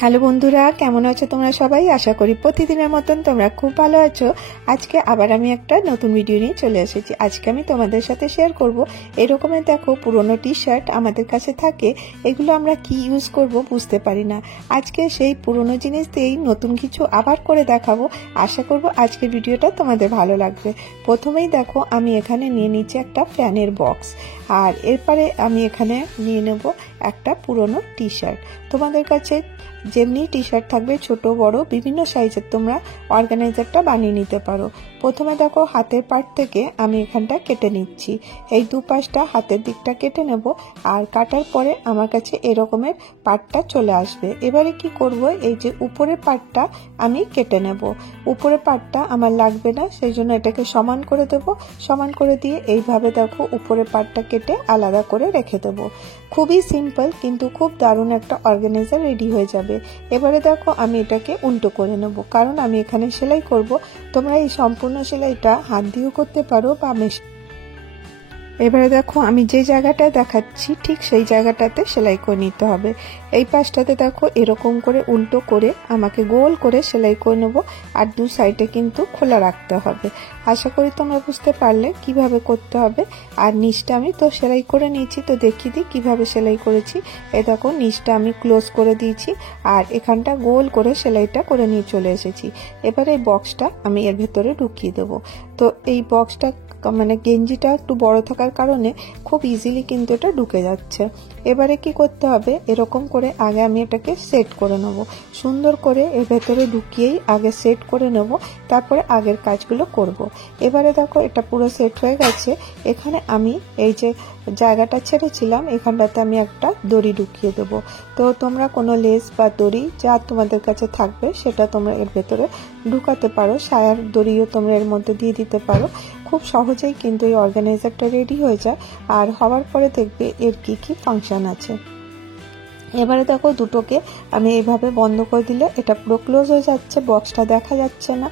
Hello বন্ধুরা, কেমন আছো তোমরা সবাই? আশা করি প্রতিদিনের মতন তোমরা খুব ভালো আছো। আজকে আবার আমি একটা নতুন ভিডিও নিয়ে চলে এসেছি। আজকে আমি তোমাদের সাথে শেয়ার করব এরকমের দেখো পুরনো টি শার্ট আমাদের কাছে থাকে, এগুলো আমরা কি ইউজ করব বুঝতে পারি না। আজকে সেই পুরনো জিনিস দিয়েই নতুন কিছু আবার করে দেখাবো। আশা করব আজকের ভিডিওটা তোমাদের ভালো লাগবে। প্রথমেই দেখো আমি এখানে নিয়ে নিচ্ছি একটা ফ্যানের বক্স, আর এরপরে আমি এখানে নিয়ে নেব একটা পুরনো টি শার্ট। তোমাদের কাছে যেমনি টি শার্ট থাকবে ছোট বড় বিভিন্ন সাইজের তোমরা অর্গানাইজারটা বানিয়ে নিতে পারো। প্রথমে দেখো হাতের পার্ট থেকে আমি এখানটা কেটে নিচ্ছি। এই দুপাশটা হাতের দিকটা কেটে নেব, আর কাটার পরে আমার কাছে এরকমের পার্টটা চলে আসবে। এবারে কি করব, এই যে উপরের পার্টটা আমি কেটে নেব। উপরের পার্টটা আমার লাগবে না, সেই জন্য এটাকে সমান করে দেব। সমান করে দিয়ে এইভাবে দেখো উপরের পার্টটা কেটে আলাদা করে রেখে দেব। খুবই সিম্পল, কিন্তু খুব দারুণ একটা অর্গানাইজার রেডি হয়ে যাবে। এবারে দেখো আমি এটাকে উল্টো করে নেব, কারণ আমি এখানে সেলাই করব। তোমরা এই সম্পূর্ণ সেলাইটা হাত দিয়েও করতে পারো বা মেশিন। এবারে দেখো আমি যে জায়গাটায় দেখাচ্ছি ঠিক সেই জায়গাটাতে সেলাই করে নিতে হবে। এই পাশটাতে দেখো এরকম করে উল্টো করে আমাকে গোল করে সেলাই করে নেব, আর দু সাইডে কিন্তু খোলা রাখতে হবে। আশা করি তোমরা বুঝতে পারলে কিভাবে করতে হবে। আর নিচটা আমি তো সেলাই করে নিয়েছি, তো দেখিয়ে দিই কিভাবে সেলাই করেছি। এই দেখো নিচটা আমি ক্লোজ করে দিয়েছি, আর এখানটা গোল করে সেলাইটা করে নিয়ে চলে এসেছি। এবারে এই বক্সটা আমি এর ভেতরে ঢুকিয়ে দেবো। তো এই বক্সটা মানে গেঞ্জিটা একটু বড় থাকার কারণে খুব ইজিলি কিন্তু এটা ঢুকে যাচ্ছে। এবারে কি করতে হবে, এরকম করে আগে আমি এটাকে সেট করে নেব। সুন্দর করে এর ভেতরে ঢুকিয়েই আগে সেট করে নেব, তারপরে আগের কাজগুলো করব। এবারে দেখো এটা পুরো সেট হয়ে গেছে। এখানে আমি এই যে জায়গাটা ছেড়েছিলাম এখানটাতে আমি একটা দড়ি ঢুকিয়ে দেব। তো তোমরা কোনো লেস বা দড়ি যা তোমাদের কাছে থাকবে সেটা তোমরা এর ভেতরে ঢুকাতে পারো। সায়ার দড়িও তোমরা এর মধ্যে দিয়ে দিতে পারো। খুব সহজেই কিন্তু এই অর্গানাইজারটা রেডি হয়ে যায়, আর হওয়ার পরে দেখবে এর কি কি ফাংশন আছে। এবারে দেখো দুটোকে আমি এইভাবে বন্ধ করে দিলে এটা পুরো ক্লোজ হয়ে যাচ্ছে, বক্সটা দেখা যাচ্ছে না।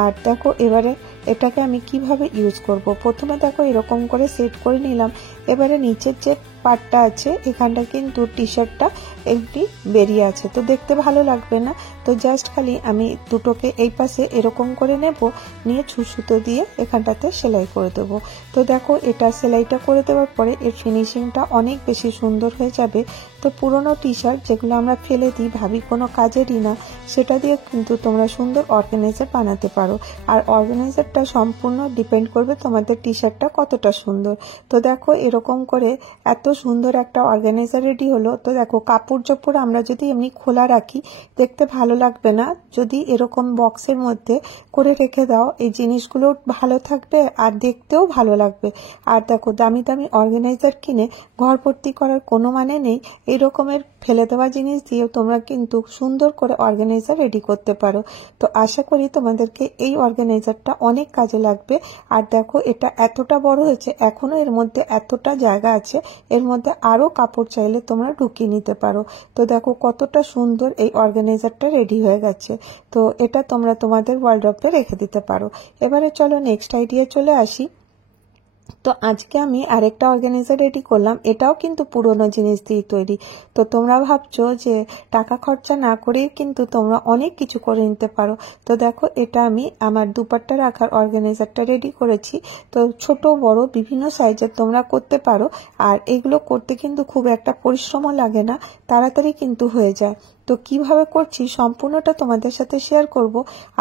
আর দেখো এবারে এটাকে আমি কিভাবে ইউজ করব। প্রথমে দেখো এরকম করে সেট করে নিলাম। এবারে নিচের যে পার্টটা আছে এখানটা কিন্তু টি শার্টটা একটি বেরিয়ে আছে, তো দেখতে ভালো লাগবে না। তো জাস্ট খালি আমি দুটোকে এই পাশে এরকম করে নেব, নিয়ে সুতো দিয়ে এখানটাতে সেলাই করে দেব। তো দেখো এটা সেলাইটা করে দেওয়ার পরে এর ফিনিশিংটা অনেক বেশি সুন্দর হয়ে যাবে। তো পুরনো টি শার্ট যেগুলো আমরা ফেলে দিই ভাবি কোনো কাজেরই না, সেটা দিয়ে কিন্তু তোমরা সুন্দর অর্গানাইজার বানাতে পারো। আর অর্গানাইজারটা সম্পূর্ণ ডিপেন্ড করবে তোমাদের টি শার্টটা কতটা সুন্দর। তো দেখো এরকম করে এত সুন্দর একটা অর্গানাইজার রেডি হলো। তো দেখো কাপড় চোপড় আমরা যদি এমনি খোলা রাখি দেখতে ভালো লাগবে না, যদি এরকম বক্সের মধ্যে করে রেখে দাও এই জিনিসগুলো ভালো থাকবে আর দেখতেও ভালো লাগবে। আর দেখো দামি দামি অর্গানাইজার কিনে ঘর ভর্তি করার কোনো মানে নেই। এই রকমের ফেলে দেওয়া জিনিস দিয়ে তোমরা কিন্তু সুন্দর করে অর্গানাইজার রেডি করতে পারো। তো আশা করি তোমাদেরকে এই অর্গানাইজারটা অনেক কাজে লাগবে। আর দেখো এটা এতটা বড় হয়েছে, এখনো এর মধ্যে এতটা জায়গা আছে, এর মধ্যে আরো কাপড় চাইলে তোমরা ঢুকিয়ে নিতে পারো। তো দেখো কতটা সুন্দর এই অর্গানাইজারটা রেডি হয়ে গেছে। তো এটা তোমরা তোমাদের ওয়ার্ডরোবে রেখে দিতে পারো। এবারে চলো নেক্সট আইডিয়া চলে আসি। তো আজকে আমি আরেকটা অর্গানাইজার রেডি করলাম, এটাও কিন্তু পুরনো জিনিস দিয়ে তৈরি। তো তোমরা ভাবছো যে টাকা খরচা না করেই কিন্তু তোমরা অনেক কিছু করে নিতে পারো। তো দেখো এটা আমি আমার দুপাট্টা রাখার অর্গানাইজারটা রেডি করেছি। তো ছোট বড় বিভিন্ন সাইজের তোমরা করতে পারো, আর এগুলো করতে কিন্তু খুব একটা পরিশ্রমও লাগে না, তাড়াতাড়ি কিন্তু হয়ে যায়। তো কিভাবে করছি সম্পূর্ণটা তোমাদের সাথে শেয়ার করব।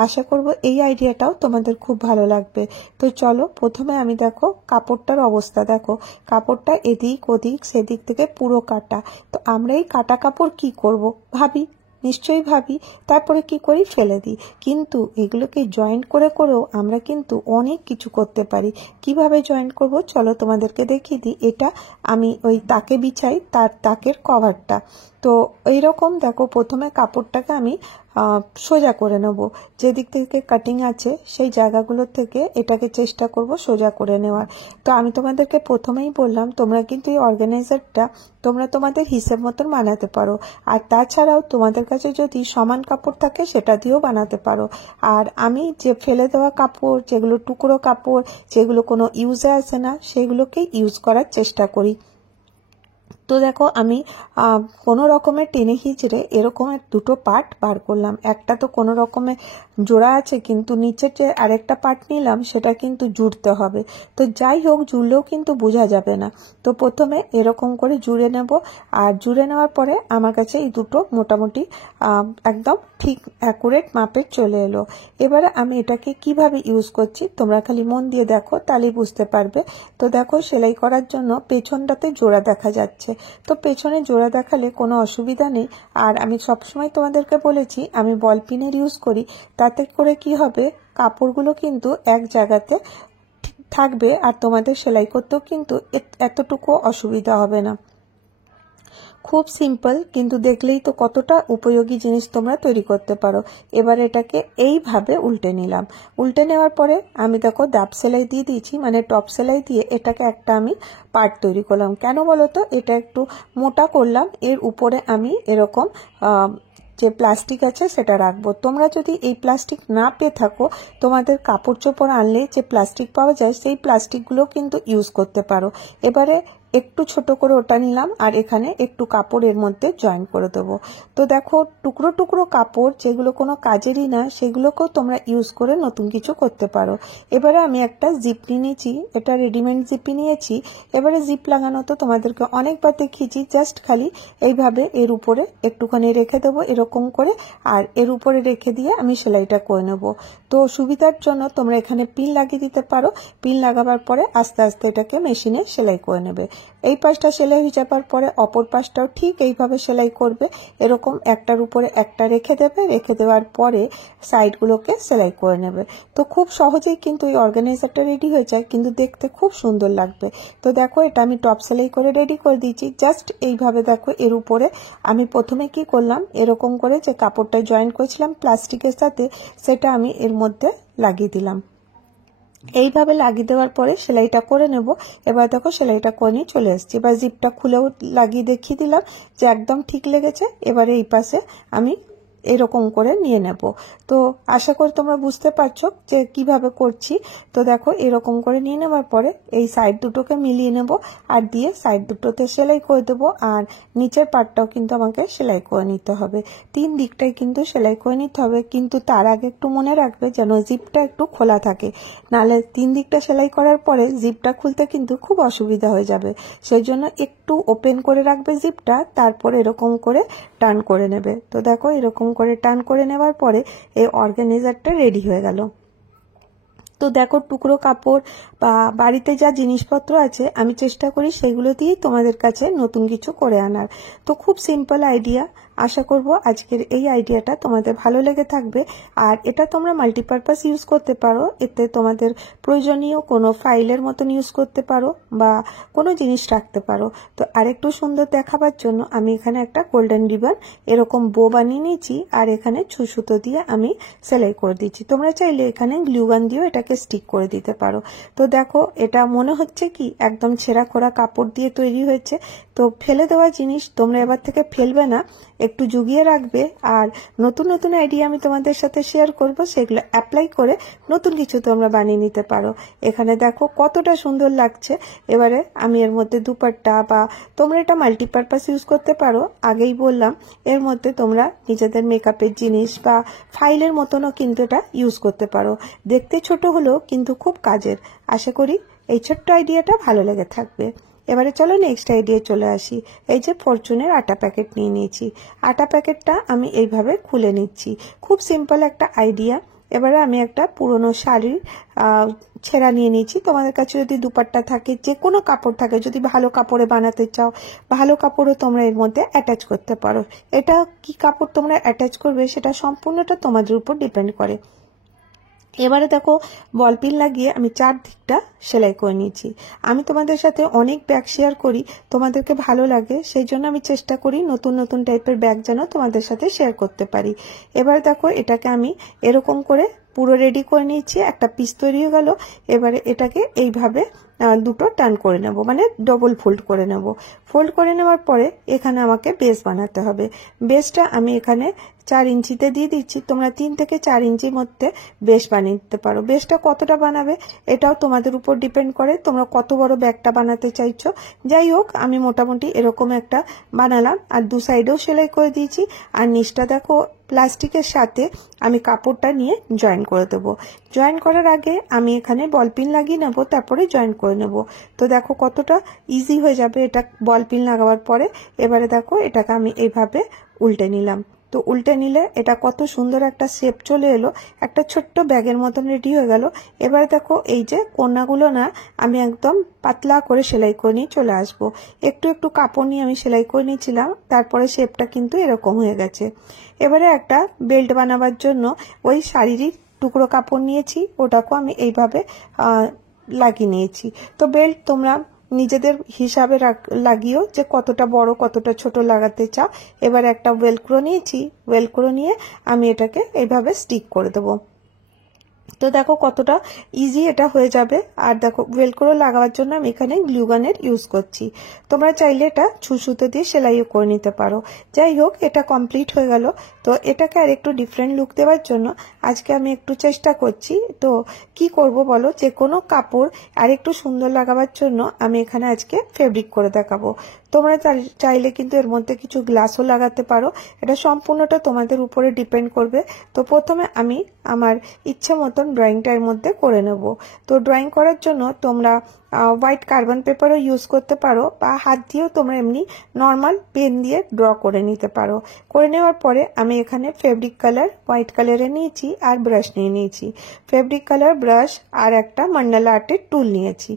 আশা করব এই আইডিয়াটাও তোমাদের খুব ভালো লাগবে। তো চলো প্রথমে আমি দেখো কাপড়টার অবস্থা দেখো, কাপড়টা এদিক ওদিক সেদিক থেকে পুরো কাটা। তো আমরা এই কাটা কাপড় কি করব ভাবি, নিশ্চয়ই ভাবি, তারপরে কি করি ফেলে দিই। কিন্তু এগুলোকে জয়েন্ট করে করেও আমরা কিন্তু অনেক কিছু করতে পারি। কিভাবে জয়েন্ট করব চলো তোমাদেরকে দেখিয়ে দিই। এটা আমি ওই তাকে বিছাই, তার তাকের কভারটা। তো এইরকম দেখো প্রথমে কাপড়টাকে আমি সোজা করে নেব। যেদিক থেকে কাটিং আছে সেই জায়গাগুলো থেকে এটাকে চেষ্টা করব সোজা করে নেওয়ার। তো আমি তোমাদেরকে প্রথমেই বললাম তোমরা কিন্তু এই অর্গানাইজারটা তোমরা তোমাদের হিসেব মতন বানাতে পারো। আর তাছাড়াও তোমাদের কাছে যদি সমান কাপড় থাকে সেটা দিয়েও বানাতে পারো। আর আমি যে ফেলে দেওয়া কাপড়, যেগুলো টুকরো কাপড়, যেগুলো কোনো ইউজে আসে না, সেগুলোকেই ইউজ করার চেষ্টা করি। তো দেখো আমি কোনো রকমের টেনে হিচড়ে এরকমের দুটো পার্ট বার করলাম। একটা তো কোনো রকমে জোড়া আছে, কিন্তু নিচের যে আরেকটা পার্ট নিলাম সেটা কিন্তু জুড়তে হবে। তো যাই হোক, জুড়লেও কিন্তু বোঝা যাবে না। তো প্রথমে এরকম করে জুড়ে নেব, আর জুড়ে নেওয়ার পরে আমার কাছে এই দুটো মোটামুটি একদম ঠিক অ্যাকুরেট মাপের চলে এলো। এবারে আমি এটাকে কিভাবে ইউজ করছি তোমরা খালি মন দিয়ে দেখো, তাহলেই বুঝতে পারবে। তো দেখো, সেলাই করার জন্য পেছনটাতে জোড়া দেখা যাচ্ছে। তো পেছনে জোড়া দেখালে কোনো অসুবিধা নেই। আর আমি সবসময় তোমাদেরকে বলেছি আমি বল পিনের ইউজ করি, তাতে করে কি হবে, কাপড়গুলো কিন্তু এক জায়গাতে থাকবে আর তোমাদের সেলাই করতেও কিন্তু এতটুকু অসুবিধা হবে না। খুব সিম্পল, কিন্তু দেখলেই তো কতটা উপযোগী জিনিস তোমরা তৈরি করতে পারো। এবার এটাকে এইভাবে উল্টে নিলাম। উল্টে নেওয়ার পরে আমি দেখো দাব সেলাই দিয়ে দিয়েছি, মানে টপ সেলাই দিয়ে এটাকে একটা আমি পার্ট তৈরি করলাম। কেন বলো তো, এটা একটু মোটা করলাম, এর উপরে আমি এরকম যে প্লাস্টিক আছে সেটা রাখবো। তোমরা যদি এই প্লাস্টিক না পেয়ে থাকো, তোমাদের কাপড় চোপড় আনলে যে প্লাস্টিক পাওয়া যায় সেই প্লাস্টিকগুলো কিন্তু ইউজ করতে পারো। এবারে একটু ছোট করে ওটা নিলাম আর এখানে একটু কাপড় এর মধ্যে জয়েন করে দেবো। তো দেখো, টুকরো টুকরো কাপড় যেগুলো কোনো কাজেরই না, সেগুলোকেও তোমরা ইউজ করে নতুন কিছু করতে পারো। এবারে আমি একটা জিপ নিয়েছি, এটা রেডিমেড জিপি নিয়েছি। এবারে জিপ লাগানো তো তোমাদেরকে অনেকবার দেখিয়েছি, জাস্ট খালি এইভাবে এর উপরে একটুখানি রেখে দেবো এরকম করে, আর এর উপরে রেখে দিয়ে আমি সেলাইটা করে নেব। তো সুবিধার জন্য তোমরা এখানে পিন লাগিয়ে দিতে পারো। পিন লাগাবার পরে আস্তে আস্তে এটাকে মেশিনে সেলাই করে নেবে। এই পাশটা সেলাই হয়ে যাবার পরে অপর পাশটাও ঠিক এইভাবে সেলাই করবে। এরকম একটার উপরে একটা রেখে দেবে, রেখে দেওয়ার পরে সাইডগুলোকে সেলাই করে নেবে। তো খুব সহজেই কিন্তু এই অর্গানাইজারটা রেডি হয়ে যায়, কিন্তু দেখতে খুব সুন্দর লাগবে। তো দেখো, এটা আমি টপ সেলাই করে রেডি করে দিয়েছি। জাস্ট এইভাবে দেখো, এর উপরে আমি প্রথমে কি করলাম, এরকম করে যে কাপড়টা জয়েন করেছিলাম প্লাস্টিকের সাথে, সেটা আমি এর মধ্যে লাগিয়ে দিলাম। এইভাবে লাগিয়ে দেওয়ার পরে সেলাইটা করে নেব। এবার দেখো, সেলাইটা করে নিয়ে চলে এসেছি। এবার জিপটা খুলেও লাগিয়ে দেখিয়ে দিলাম যে একদম ঠিক লেগেছে। এবারে এই পাশে আমি এরকম করে নিয়ে নেব। তো আশা করি তোমরা বুঝতে পারছো যে কিভাবে করছি। তো দেখো, এরকম করে নিয়ে নেওয়ার পরে এই সাইড দুটোকে মিলিয়ে নেব, আর দিয়ে সাইড দুটোতে সেলাই করে দেবো। আর নিচের পার্টটাও কিন্তু আমাকে সেলাই করে নিতে হবে, তিন দিকটাই কিন্তু সেলাই করে নিতে হবে। কিন্তু তার আগে একটু মনে রাখবে যেন জিপটা একটু খোলা থাকে, নাহলে তিন দিকটা সেলাই করার পরে জিপটা খুলতে কিন্তু খুব অসুবিধা হয়ে যাবে। সেই জন্য একটু ওপেন করে রাখবে জিপটা, তারপর এরকম করে টার্ন করে নেবে। তো দেখো, এরকম করে টার্ন করে নেওয়ার পরে এই অর্গানাইজারটা রেডি হয়ে গেল। তো দেখো, টুকরো কাপড় বা বাড়িতে যা জিনিসপত্র আছে আমি চেষ্টা করি সেগুলো দিয়েই তোমাদের কাছে নতুন কিছু করে আনার। তো খুব সিম্পল আইডিয়া। আশা করব আজকের এই আইডিয়াটা তোমাদের ভালো লেগে থাকবে। আর এটা তোমরা মাল্টিপারপাস ইউজ করতে পারো, এতে তোমাদের প্রয়োজনীয় কোনো ফাইলের মতন ইউজ করতে পারো বা কোনো জিনিস রাখতে পারো। তো আরেকটু সুন্দর দেখাবার জন্য আমি এখানে একটা গোল্ডেন রিবন এরকম বো বানিয়ে নিয়েছি, আর এখানে সুতো দিয়ে আমি সেলাই করে দিচ্ছি। তোমরা চাইলে এখানে গ্লু গান দিয়েও এটাকে স্টিক করে দিতে পারো। তো দেখো, এটা মনে হচ্ছে কি একদম ছেঁড়া খোড়া কাপড় দিয়ে তৈরি হয়েছে। তো ফেলে দেওয়া জিনিস তোমরা এবার থেকে ফেলবে না, একটু জুগিয়ে রাখবে। আর নতুন নতুন আইডিয়া আমি তোমাদের সাথে শেয়ার করব, সেগুলো অ্যাপ্লাই করে নতুন কিছু তোমরা বানিয়ে নিতে পারো। এখানে দেখো কতটা সুন্দর লাগছে। এবারে আমি এর মধ্যে দুপাট্টা বা তোমরা এটা মাল্টিপারপাস ইউজ করতে পারো, আগেই বললাম। এর মধ্যে তোমরা নিজেদের মেকআপের জিনিস বা ফাইলের মতনও কিন্তু এটা ইউজ করতে পারো। দেখতে ছোট হলেও কিন্তু খুব কাজের। আশা করি এই ছোট্ট আইডিয়াটা ভালো লেগে থাকবে। এবারে চলো নেক্সট আইডিয়া চলে আসি। এই যে ফরচুনের আটা প্যাকেট নিয়ে নিয়েছি, আটা প্যাকেটটা আমি এইভাবে খুলে নিচ্ছি। খুব সিম্পল একটা আইডিয়া। এবারে আমি একটা পুরনো শাড়ির ছেঁড়া নিয়ে নিয়েছি। তোমাদের কাছে যদি দুপাট্টা থাকে, যে কোনো কাপড় থাকে, যদি ভালো কাপড়ে বানাতে চাও, ভালো কাপড়ও তোমরা এর মধ্যে অ্যাটাচ করতে পারো। এটা কি কাপড় তোমরা অ্যাটাচ করবে সেটা সম্পূর্ণটা তোমাদের উপর ডিপেন্ড করে। এবারে দেখো, বল পিন লাগিয়ে আমি চারদিকটা সেলাই করে নিয়েছি। আমি তোমাদের সাথে অনেক ব্যাগ শেয়ার করি, তোমাদেরকে ভালো লাগে, সেই জন্য আমি চেষ্টা করি নতুন নতুন টাইপের ব্যাগ যেন তোমাদের সাথে শেয়ার করতে পারি। এবার দেখো, এটাকে আমি এরকম করে পুরো রেডি করে নিয়েছি, একটা পিস তৈরি হয়ে গেল। এবারে এটাকে এইভাবে দুটো টার্ন করে নেব, মানে ডবল ফোল্ড করে নেব। ফোল্ড করে নেওয়ার পরে এখানে আমাকে বেস বানাতে হবে। বেসটা আমি এখানে 4 ইঞ্চিতে দিয়ে দিচ্ছি। তোমরা 3 থেকে 4 ইঞ্চির মধ্যে বেশ বানিয়ে নিতে পারো। বেশটা কতটা বানাবে এটাও তোমাদের উপর ডিপেন্ড করে, তোমরা কত বড় ব্যাগটা বানাতে চাইছো। যাই হোক, আমি মোটামুটি এরকম একটা বানালাম, আর দু সাইডেও সেলাই করে দিয়েছি। আর নিচটা দেখো প্লাস্টিকের সাথে আমি কাপড়টা নিয়ে জয়েন করে দেবো। জয়েন করার আগে আমি এখানে বল পিন লাগিয়ে নেবো, তারপরে জয়েন করে নেব। তো দেখো কতটা ইজি হয়ে যাবে এটা বল পিন লাগাবার পরে। এবারে দেখো এটাকে আমি এইভাবে উল্টে নিলাম। তো উল্টে নিলে এটা কত সুন্দর একটা শেপ চলে এলো, একটা ছোট্ট ব্যাগের মতন রেডি হয়ে গেল। এবারে দেখো এই যে কোনাগুলো না আমি একদম পাতলা করে সেলাই করে নিয়ে চলে আসবো। একটু একটু কাপড় নিয়ে আমি সেলাই করে নিয়েছিলাম, তারপরে শেপটা কিন্তু এরকম হয়ে গেছে। এবারে একটা বেল্ট বানাবার জন্য ওই শাড়ির টুকরো কাপড় নিয়েছি, ওটাকেও আমি এইভাবে লাগিয়ে নিয়েছি। তো বেল্ট তোমরা নিজেদের হিসাবে লাগিও যে কতটা বড় কতটা ছোট লাগাতে চাও। এবার একটা ওয়েলক্রো নিয়েছি, ওয়েলক্রো নিয়ে আমি এটাকে এইভাবে স্টিক করে দেবো। তো দেখো কতটা ইজি এটা হয়ে যাবে। আর দেখো ওয়েলক্রো লাগাবার জন্য আমি এখানে গ্লু গানের ইউজ করছি। তোমরা চাইলে এটা সুতো দিয়ে সেলাইও করে নিতে পারো। যাই হোক, এটা কমপ্লিট হয়ে গেল। তো এটাকে আর একটু ডিফারেন্ট লুক দেওয়ার জন্য আজকে আমি একটু চেষ্টা করছি। তো কি করব বলো, যে কোনো কাপড় আর একটু সুন্দর লাগাবার জন্য আমি এখানে আজকে ফেব্রিক করে দেখাবো। তোমরা চাইলে কিন্তু এর মধ্যে কিছু গ্লাসও লাগাতে পারো, এটা সম্পূর্ণটা তোমাদের উপরে ডিপেন্ড করবে। তো প্রথমে আমি আমার ইচ্ছে মতন ড্রয়িংটা এর মধ্যে করে নেব। তো ড্রয়িং করার জন্য তোমরা হোয়াইট কার্বন পেপারও ইউজ করতে পারো, বা হাত দিয়েও তোমরা এমনি নর্মাল পেন দিয়ে ড্র করে নিতে পারো। করে নেওয়ার পরে আমি এখানে ফেব্রিক কালার হোয়াইট কালারে নিয়েছি আর ব্রাশ নিয়ে নিয়েছি। ফেব্রিক কালার, ব্রাশ আর একটা মান্ডালা আর্টের টুল নিয়েছি।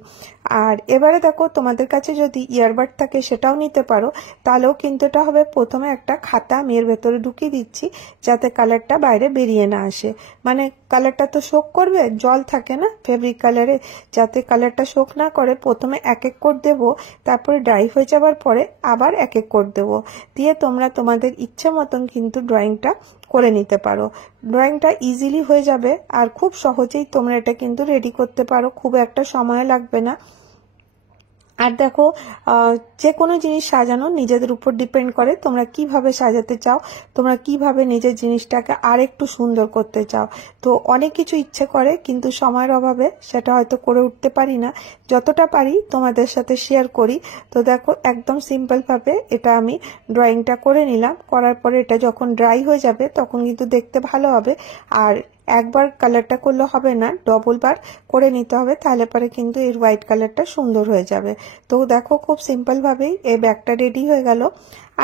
আর এবারে দেখো তোমাদের কাছে যদি ইয়ারবাড থাকে সেটাও নিতে পারো, তাহলেও কিন্তু এটা হবে। প্রথমে একটা খাতা আমি এর ভেতরে ঢুকিয়ে দিচ্ছি যাতে কালারটা বাইরে বেরিয়ে না আসে। মানে কালারটা তো শোক করবে, জল থাকে না ফেব্রিক কালারে, যাতে কালারটা শোক না করে প্রথমে এক এক কোট দেবো, তারপরে ড্রাই হয়ে যাবার পরে আবার এক এক কোট দেবো। দিয়ে তোমরা তোমাদের ইচ্ছে মতন কিন্তু ড্রয়িংটা করে নিতে পারো। ড্রয়িংটা ইজিলি হয়ে যাবে আর খুব সহজেই তোমরা এটা কিন্তু রেডি করতে পারো, খুব একটা সময় লাগবে না। আর দেখো যে কোনো জিনিস সাজানো নিজেদের উপর ডিপেন্ড করে, তোমরা কিভাবে সাজাতে চাও, তোমরা কিভাবে নিজের জিনিসটাকে আর একটু সুন্দর করতে চাও। তো অনেক কিছু ইচ্ছে করে, কিন্তু সময়ের অভাবে সেটা হয়তো করে উঠতে পারি না। যতটা পারি তোমাদের সাথে শেয়ার করি। তো দেখো একদম সিম্পল ভাবে এটা আমি ড্রয়িংটা করে নিলাম। করার পরে এটা যখন ড্রাই হয়ে যাবে তখন কিন্তু দেখতে ভালো হবে। আর একবার কালারটা করলে হবে না, ডবল বার করে নিতে হবে, তাহলে পরে কিন্তু এর হোয়াইট কালারটা সুন্দর হয়ে যাবে। তো দেখো খুব সিম্পল ভাবেই এই ব্যাগটা রেডি হয়ে গেল।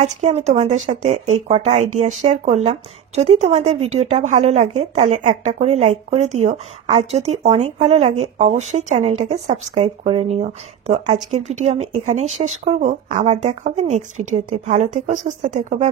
আজকে আমি তোমাদের সাথে এই কটা আইডিয়া শেয়ার করলাম। যদি তোমাদের ভিডিওটা ভালো লাগে তাহলে একটা করে লাইক করে দিও, আর যদি অনেক ভালো লাগে অবশ্যই চ্যানেলটাকে সাবস্ক্রাইব করে নিও। তো আজকের ভিডিও আমি এখানেই শেষ করব, আবার দেখা হবে নেক্সট ভিডিওতে। ভালো থেকো, সুস্থ থেকো, বাই।